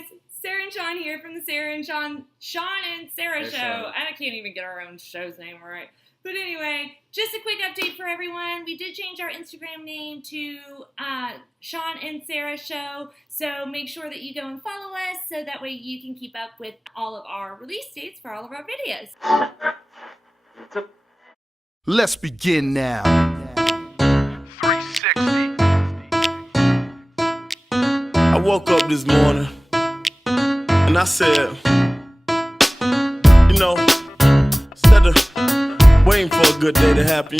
guys, Sarah and Shawn here from the Shawn and Sarah There's show. Shawn. I can't even get our own show's name right. But anyway, just a quick update for everyone. We did change our Instagram name to Shawn and Sarah show. So make sure that you go and follow us so that way you can keep up with all of our release dates for all of our videos. Let's begin now. 360. I woke up this morning and I said, instead of waiting for a good day to happen,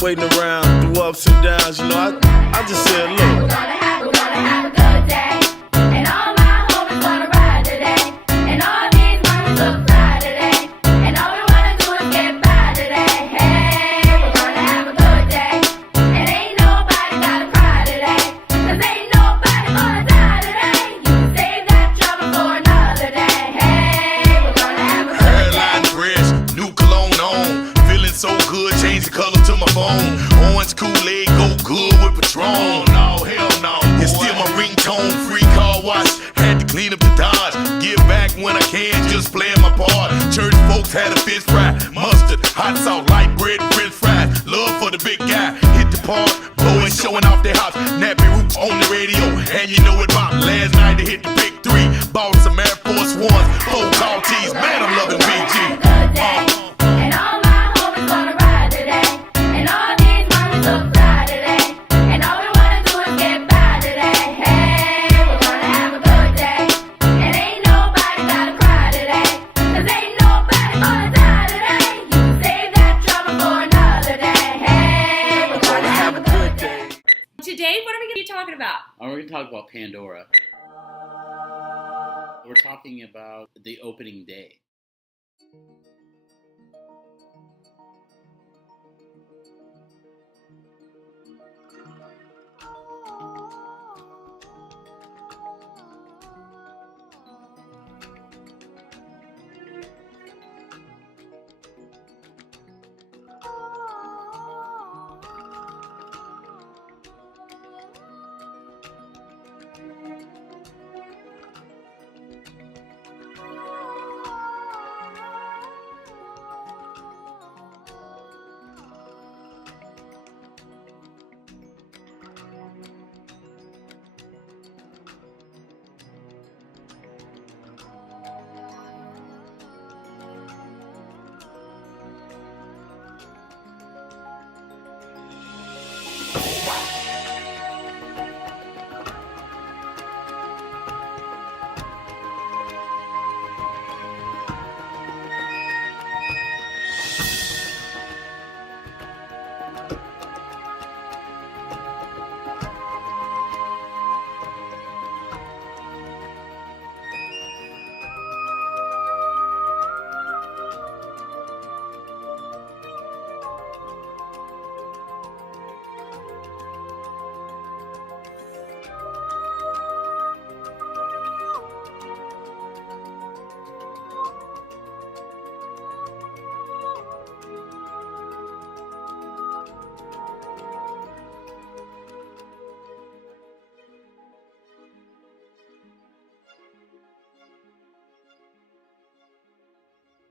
waiting around through ups and downs, I just said, look. We're gonna have a good day, and all my homies wanna ride today, and all these mommies look fly today, and all we wanna do is get by today. Hey, we're gonna have a good day, and ain't nobody gotta cry today, 'cause ain't nobody gonna die today. You can save that trouble for another day. Hey, we're gonna have a good Hairline day. fresh, new cologne on. Feeling so good, change the color to my phone. Orange Kool-Aid, go good with Patron. No, hell no. It's still my ringtone, free car wash. Had to clean up the Dodge. Give back when I can, just playing my part. Church folks had a fish fry, mustard, hot sauce, light bread, french fries. Love for the big guy, hit the park. Boys showing off their house. Nappy roots on the radio, and you know it about last night to hit the big three. Bought some Air Force Ones, 4 tall tees. Man, I'm loving BG. Good day, and all my homies wanna ride today, and all these mommies look fly today, and all we wanna do is get by today. Hey, we're gonna have a good day, and ain't nobody gotta cry today, 'cause ain't nobody gonna die today. You can save that trouble for another day. Hey, we're gonna have a good day. Today, what are we going to be talking about? We're going to talk about Pandora. We're talking about the opening day.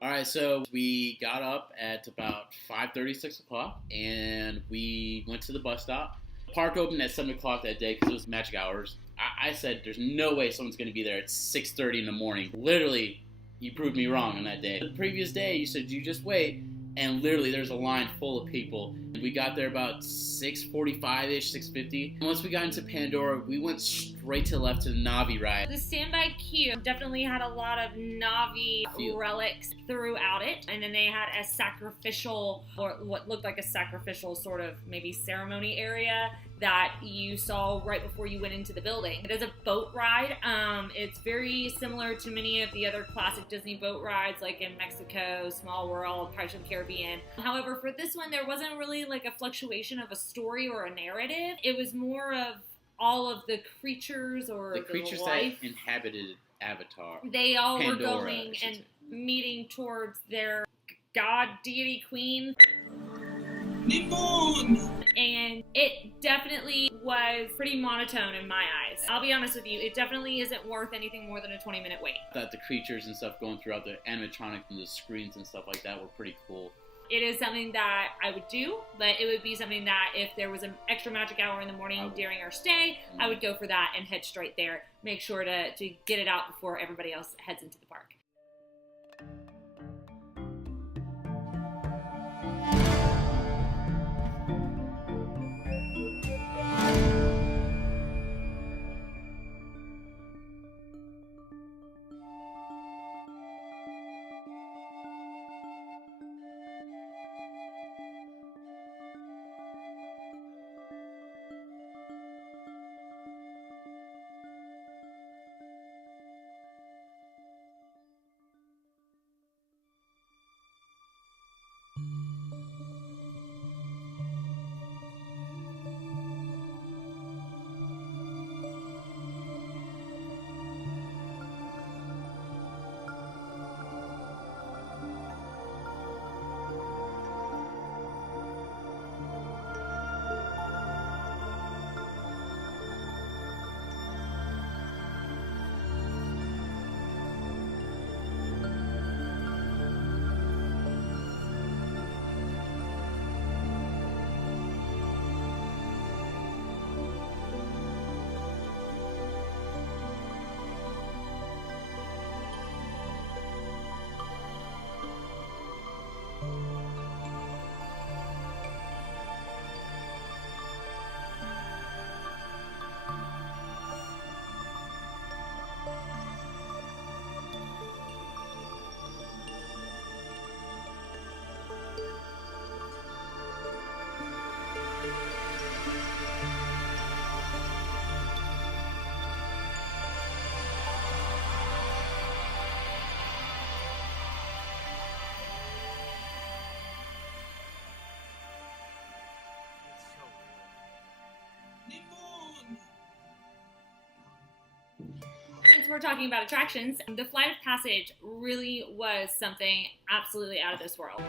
Alright, so we got up at about 5:30, 6 o'clock, and we went to the bus stop. Park opened at 7 o'clock that day because it was magic hours. I said, there's no way someone's going to be there at 6:30 in the morning. Literally, you proved me wrong on that day. The previous day, you said, you just wait, and literally there's a line full of people. We got there about 6:45-ish, 6:50. And once we got into Pandora, we went straight to the left to the Navi ride. The standby queue definitely had a lot of Navi relics throughout it. And then they had a sacrificial, or what looked like a sacrificial sort of maybe ceremony area that you saw right before you went into the building. It is a boat ride. It's very similar to many of the other classic Disney boat rides, like in Mexico, Small World, Pirates of the Caribbean. However, for this one, there wasn't really like a fluctuation of a story or a narrative. It was more of all of the creatures or the creatures life that inhabited Avatar. They all Pandora, were going I should and say. meeting towards their god, deity, queen. And it definitely was pretty monotone in my eyes. I'll be honest with you, it definitely isn't worth anything more than a 20-minute wait. That the creatures and stuff going throughout the animatronics and the screens and stuff like that were pretty cool. It is something that I would do, but it would be something that if there was an extra magic hour in the morning during our stay, I would go for that and head straight there. Make sure to get it out before everybody else heads into the park. Since we're talking about attractions, the Flight of Passage really was something absolutely out of this world.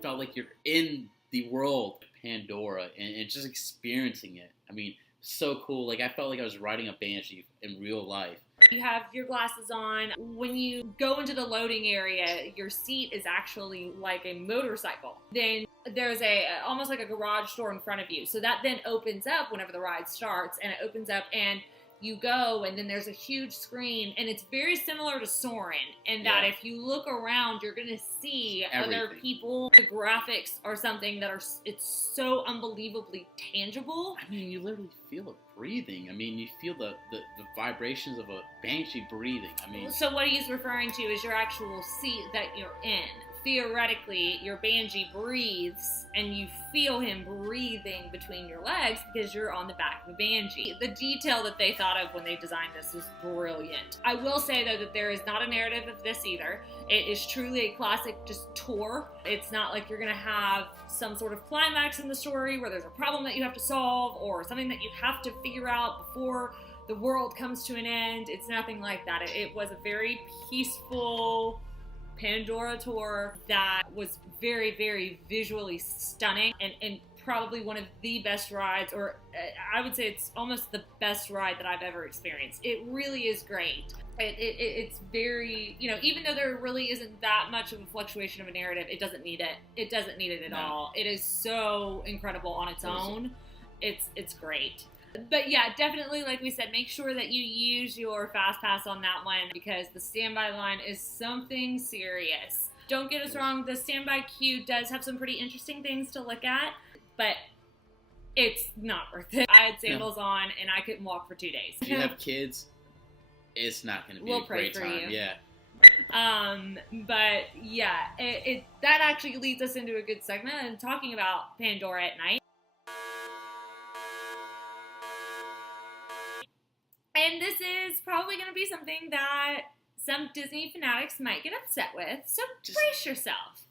Felt like you're in the world of Pandora and just experiencing it. I mean, so cool. Like, I felt like I was riding a banshee in real life. You have your glasses on. When you go into the loading area, your seat is actually like a motorcycle. Then there's almost like a garage door in front of you. So that then opens up whenever the ride starts, and it opens up and you go, and then there's a huge screen, and it's very similar to Soarin' in that if you look around, you're going to see other people. The graphics are something that it's so unbelievably tangible. I mean, you literally feel it breathing. I mean, you feel the vibrations of a banshee breathing. I mean, so what he's referring to is your actual seat that you're in. Theoretically, your banshee breathes, and you feel him breathing between your legs because you're on the back of a banshee. The detail that they thought of when they designed this was brilliant. I will say, though, that there is not a narrative of this either. It is truly a classic just tour. It's not like you're going to have some sort of climax in the story where there's a problem that you have to solve or something that you have to figure out before the world comes to an end. It's nothing like that. It was a very peaceful Pandora tour that was very, very visually stunning and probably one of the best rides, or I would say it's almost the best ride that I've ever experienced. It really is great. It's very, you know, even though there really isn't that much of a fluctuation of a narrative, it doesn't need it. It doesn't need it at all. It is so incredible on its own. It's great. But yeah, definitely, like we said, make sure that you use your Fast Pass on that one, because the standby line is something serious. Don't get us wrong, the standby queue does have some pretty interesting things to look at, but it's not worth it. I had sandals on and I couldn't walk for 2 days. If you have kids, it's not going to be a great time. You. But yeah, that actually leads us into a good segment and talking about Pandora at night. And this is probably going to be something that some Disney fanatics might get upset with, so brace yourself.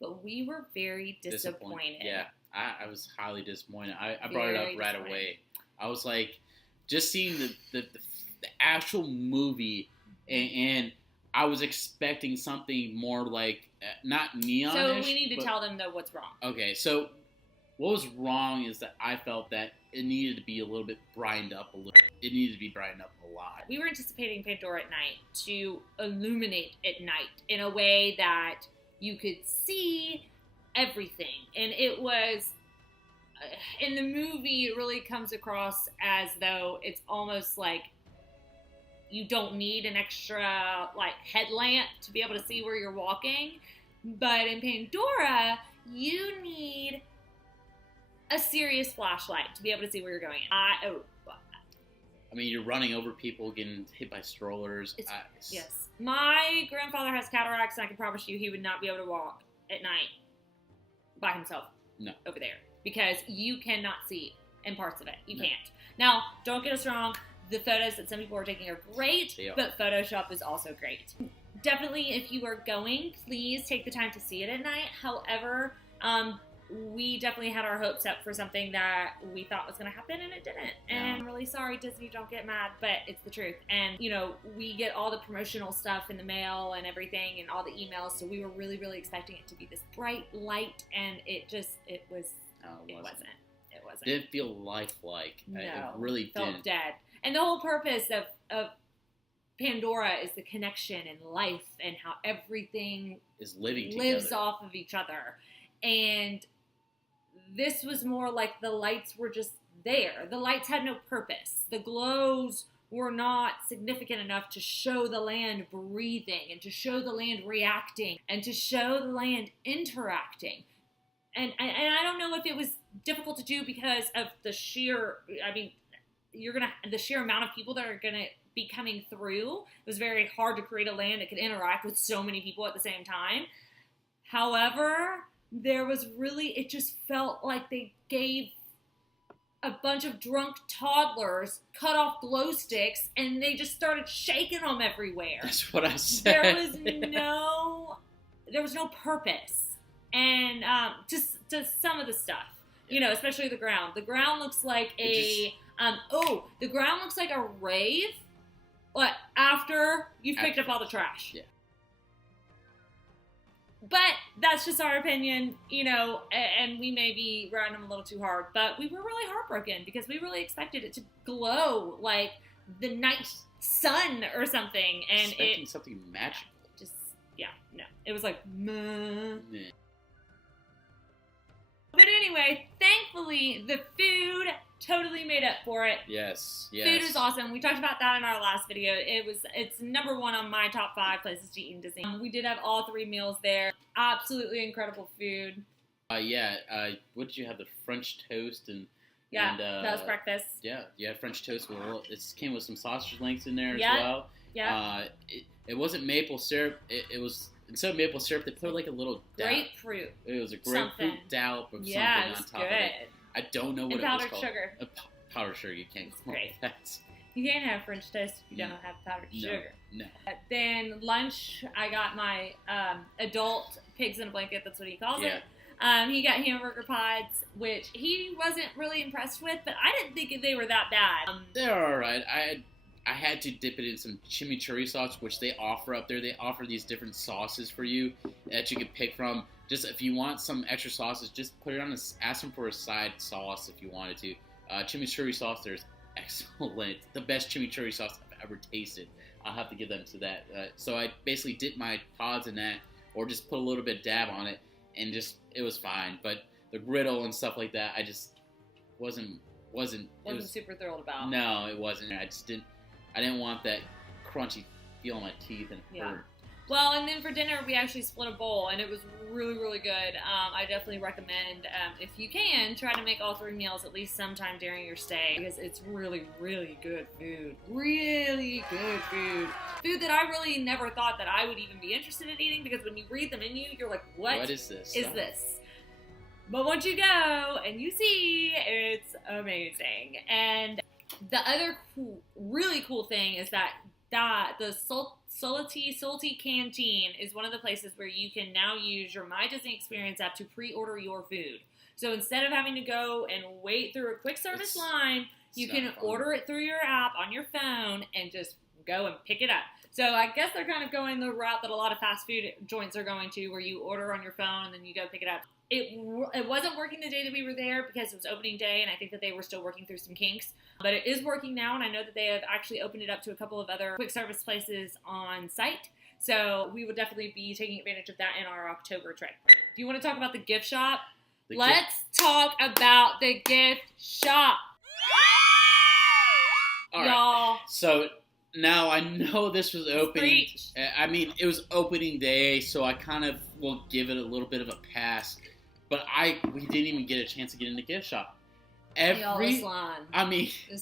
But we were very disappointed. Yeah, I was highly disappointed. I brought it up right away. I was like, just seeing the actual movie, and I was expecting something more like, not neonish. So we need to tell them, though, what's wrong. Okay, so what was wrong is that I felt that it needed to be a little bit brightened up a little. It needed to be brightened up a lot. We were anticipating Pandora at night to illuminate at night in a way that you could see everything. And it was, in the movie, it really comes across as though it's almost like you don't need an extra, like, headlamp to be able to see where you're walking. But in Pandora, you need a serious flashlight to be able to see where you're going. I mean, you're running over people, getting hit by strollers. Yes. My grandfather has cataracts, and I can promise you he would not be able to walk at night by himself. No. Over there. Because you cannot see in parts of it. You can't. Now, don't get us wrong. The photos that some people are taking are great, but Photoshop is also great. Definitely, if you are going, please take the time to see it at night. However, we definitely had our hopes up for something that we thought was going to happen, and it didn't. And I'm really sorry, Disney, don't get mad, but it's the truth. And, you know, we get all the promotional stuff in the mail and everything and all the emails, so we were really, really expecting it to be this bright light, and it wasn't. It didn't feel lifelike. No, it really felt didn't. Dead. And the whole purpose of Pandora is the connection and life and how everything is lives together. Off of each other. And this was more like the lights were just there. The lights had no purpose. The glows were not significant enough to show the land breathing and to show the land reacting and to show the land interacting. And I don't know if it was difficult to do because of the sheer, the sheer amount of people that are going to be coming through. It was very hard to create a land that could interact with so many people at the same time. However, it just felt like they gave a bunch of drunk toddlers cut off glow sticks and they just started shaking them everywhere. That's what I said. There was no purpose. And to some of the stuff, you know, especially the ground. The ground looks like the ground looks like a rave, but after you've picked up all the trash. Yeah. But that's just our opinion, you know, and we may be riding them a little too hard, but we were really heartbroken because we really expected it to glow like the night sun or something. And expecting something magical. No. It was like, meh. Yeah. But anyway, thankfully, the food totally made up for it. Yes. Food is awesome. We talked about that in our last video. It's number one on my top 5 places to eat in Disney. We did have all 3 meals there. Absolutely incredible food. What did you have? The French toast and that was breakfast. Yeah, you had French toast with it came with some sausage links in there as well. Yeah. It wasn't maple syrup. It was. Instead of maple syrup, they put like a little grapefruit. It was a grapefruit dollop of something on top of it. I don't know what it was called. Sugar. Powdered sugar. You can't call it that. You can't have French toast if you don't have powdered sugar. No. Then lunch, I got my adult pigs in a blanket. That's what he calls it. He got hamburger pods, which he wasn't really impressed with, but I didn't think they were that bad. They're all right. I had to dip it in some chimichurri sauce, which they offer up there. They offer these different sauces for you that you can pick from Just if you want some extra sauces, just put it on. Ask them for a side sauce if you wanted to. Chimichurri sauce, there's excellent. The best chimichurri sauce I've ever tasted. I'll have to give them to that. So I basically dipped my pods in that, or just put a little bit of dab on it, and just it was fine. But the griddle and stuff like that, I just wasn't super thrilled about. No, it wasn't. I didn't want that crunchy feel in my teeth and Yeah. hurt. Well, and then for dinner, we actually split a bowl, and it was really, really good. I definitely recommend, if you can, try to make all 3 meals at least sometime during your stay, because it's really, really good food. Really good food. Food that I really never thought that I would even be interested in eating, because when you read the menu, you're like, what is this? But once you go and you see, it's amazing. And the other really cool thing is that the Salty Canteen is one of the places where you can now use your My Disney Experience app to pre-order your food. So instead of having to go and wait through a quick service line, you can order it through your app on your phone and just go and pick it up. So I guess they're kind of going the route that a lot of fast food joints are going to, where you order on your phone and then you go pick it up. It wasn't working the day that we were there because it was opening day, and I think that they were still working through some kinks. But it is working now, and I know that they have actually opened it up to a couple of other quick service places on site. So we will definitely be taking advantage of that in our October trip. Do you want to talk about the gift shop? Let's talk about the gift shop. All Y'all. right. So now I know this was opening. I mean, it was opening day, so I kind of will give it a little bit of a pass. But we didn't even get a chance to get in the gift shop. This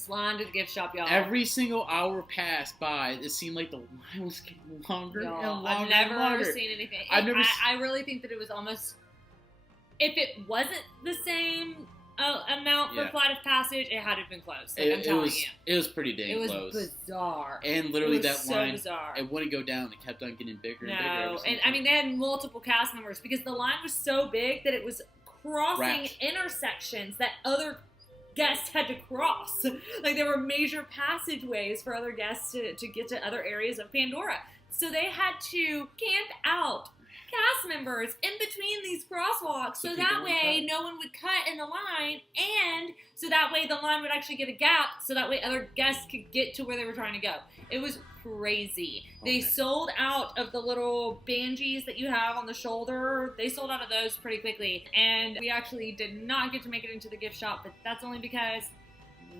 line to the gift shop, y'all. Every single hour passed by, it seemed like the line was getting longer and longer. I've never seen anything. I really think that it was almost, if it wasn't the same amount for Flight of Passage, it had to have been close. I'm telling you. It was pretty dang close. It was bizarre. And literally that line, bizarre. It wouldn't go down. It kept on getting bigger and bigger. No, and I mean, they had multiple cast members because the line was so big that it was crossing intersections that other guests had to cross. Like, there were major passageways for other guests to get to other areas of Pandora. So they had to camp out cast members in between these crosswalks so that way no one would cut in the line, and so that way the line would actually get a gap so that way other guests could get to where they were trying to go. It was crazy. They sold out of the little bangies that you have on the shoulder. They sold out of those pretty quickly, and we actually did not get to make it into the gift shop, but that's only because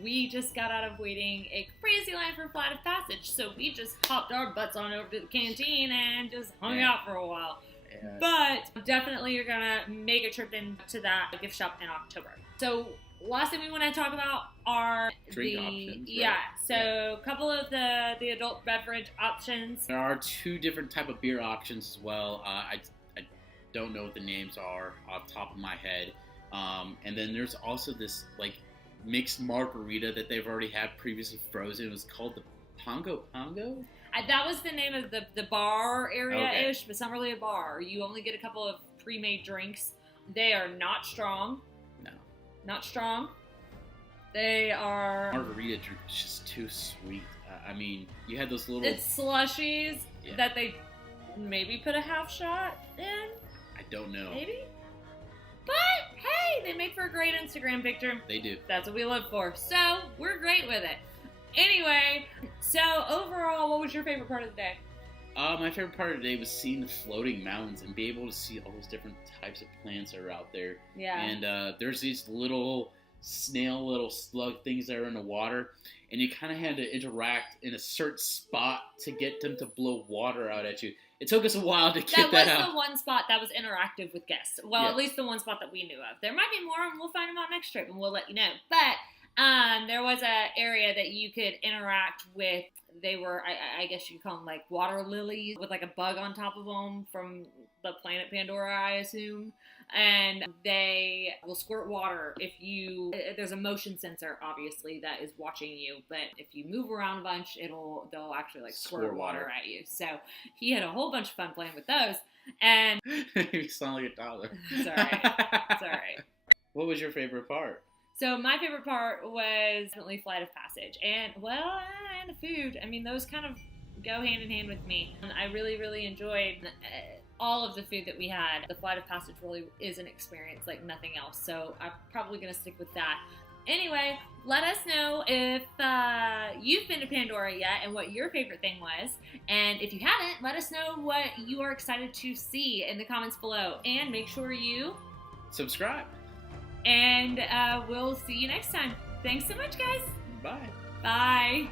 we just got out of waiting a crazy line for Flight of Passage, so we just hopped our butts on over to the canteen and just hung out for a while. But definitely you're gonna make a trip into that gift shop in October. So last thing we want to talk about are drink options. So a couple of the adult beverage options. There are 2 different type of beer options as well. I don't know what the names are off the top of my head. And then there's also this like mixed margarita that they've already had previously frozen. It was called the Pongo. That was the name of the bar area-ish, but it's not really a bar. You only get a couple of pre-made drinks. They are not strong. No. Not strong. They are... Margarita drink is just too sweet. I mean, you had those little... It's slushies that they maybe put a half shot in. I don't know. Maybe? But, hey, they make for a great Instagram picture. They do. That's what we live for. So, we're great with it. Anyway, so overall, what was your favorite part of the day? My favorite part of the day was seeing the floating mountains and be able to see all those different types of plants that are out there. Yeah. And there's these little little slug things that are in the water, and you kind of had to interact in a certain spot to get them to blow water out at you. It took us a while to get that out. That was the one spot that was interactive with guests. Well, at least the one spot that we knew of. There might be more, and we'll find them out next trip, and we'll let you know. But there was an area that you could interact with. They were, I guess you'd call them like water lilies with like a bug on top of them from the planet Pandora, I assume. And they will squirt water there's a motion sensor, obviously, that is watching you. But if you move around a bunch, they'll actually like squirt water at you. So he had a whole bunch of fun playing with those. And you sound like a toddler. It's all right. It's all right. What was your favorite part? So my favorite part was definitely Flight of Passage, and the food. I mean, those kind of go hand in hand with me. And I really, really enjoyed all of the food that we had, the Flight of Passage really is an experience like nothing else. So I'm probably going to stick with that. Anyway, let us know if you've been to Pandora yet and what your favorite thing was. And if you haven't, let us know what you are excited to see in the comments below. And make sure you subscribe. And we'll see you next time. Thanks so much, guys. Bye. Bye.